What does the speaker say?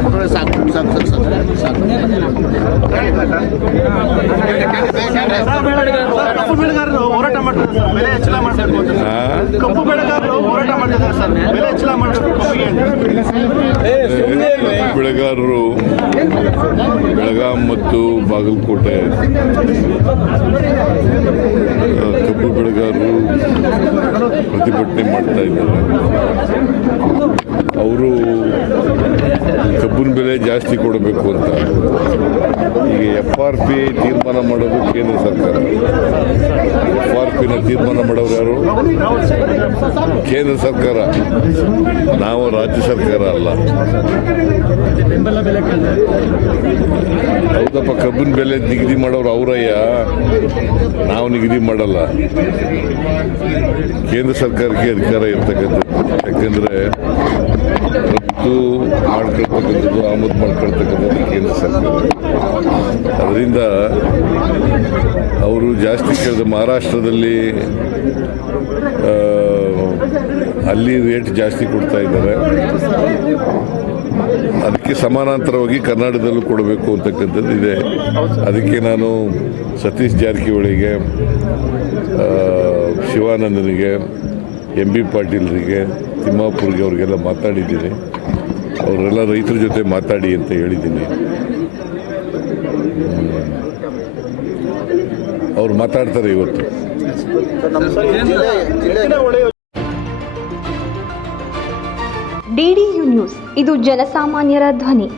ಸಾಕು ಸಾಕು ಸಾಕು ಸಾಕು. ಕಬ್ಬು ಬೆಳೆಗಾರರು ಹೋರಾಟ ಮಾಡ್ತಾರೆ ಸರ್. ಬೆಲೆ ಹೆಚ್ಚಳ ಮಾಡಬೇಕು ಕಬ್ಬು ಬೆಳೆಗಾರರು ಹೋರಾಟ ಮಾಡ್ತಿದ್ದಾರೆ ಸರ್. ಬೆಲೆ ಹೆಚ್ಚಳ ಮಾಡಬೇಕು ಬೆಳೆಗಾರರು ಬೆಳಗಾಂ ಮತ್ತು ಬಾಗಲಕೋಟೆ. ಕಬ್ಬು ಬೆಳೆಗಾರರು ಪ್ರತಿಭಟನೆ ಮಾಡ್ತಾ ಇದ್ದಾರೆ. ಅವರು ಕಬ್ಬಿನ ಬೆಲೆ ಜಾಸ್ತಿ ಕೊಡಬೇಕು ಅಂತ. ಈಗ ಎಫ್ ಆರ್ ಪಿ ತೀರ್ಮಾನ ಮಾಡೋದು ಕೇಂದ್ರ ಸರ್ಕಾರ. ಎಫ್ ಆರ್ ಪಿನ ತೀರ್ಮಾನ ಯಾರು ಕೇಂದ್ರ ಸರ್ಕಾರ, ನಾವು ರಾಜ್ಯ ಸರ್ಕಾರ ಅಲ್ಲ. ಹೌದಪ್ಪ, ಕಬ್ಬಿನ ಬೆಲೆ ನಿಗದಿ ಮಾಡೋರು ಅವರಯ್ಯ. ನಾವು ನಿಗದಿ ಮಾಡಲ್ಲ. ಕೇಂದ್ರ ಸರ್ಕಾರಕ್ಕೆ ಅಧಿಕಾರ ಇರ್ತಕ್ಕಂಥದ್ದು. ಯಾಕೆಂದರೆ ರಫ್ತು ಮಾಡ್ಕೊಳ್ತಕ್ಕಂಥದ್ದು ಆಮದು ಮಾಡ್ಕೊಳ್ತಕ್ಕಂಥದ್ದು ಕೇಂದ್ರ ಸರ್ಕಾರ. ಅದರಿಂದ ಜಾಸ್ತಿ ಕೇಳಿದ್ರೆ ಮಹಾರಾಷ್ಟ್ರದಲ್ಲಿ ಅಲ್ಲಿ ರೇಟ್ ಜಾಸ್ತಿ ಕೊಡ್ತಾ ಇದ್ದಾರೆ. ಅದಕ್ಕೆ ಸಮಾನಾಂತರವಾಗಿ ಕರ್ನಾಟಕದಲ್ಲೂ ಕೊಡಬೇಕು ಅಂತಕ್ಕಂಥದ್ದು ಇದೆ. ಅದಕ್ಕೆ ನಾನು ಸತೀಶ್ ಜಾರಕಿಹೊಳಿಗೆ ಶಿವಾನಂದನಿಗೆ, ಎಂ ಬಿ ಪಾಟೀಲ್ರಿಗೆ, ತಿಮ್ಮಾಪುರ್ಗೆ ಅವ್ರಿಗೆಲ್ಲ ಮಾತಾಡಿದ್ದೀನಿ. ಅವರೆಲ್ಲ ರೈತರ ಜೊತೆ ಮಾತಾಡಿ ಅಂತ ಹೇಳಿದ್ದೀನಿ. ಅವ್ರು ಮಾತಾಡ್ತಾರೆ ಇವತ್ತು. ಡಿಡಿಯು ನ್ಯೂಸ್ ಇದು ಜನಸಾಮಾನ್ಯರ ಧ್ವನಿ.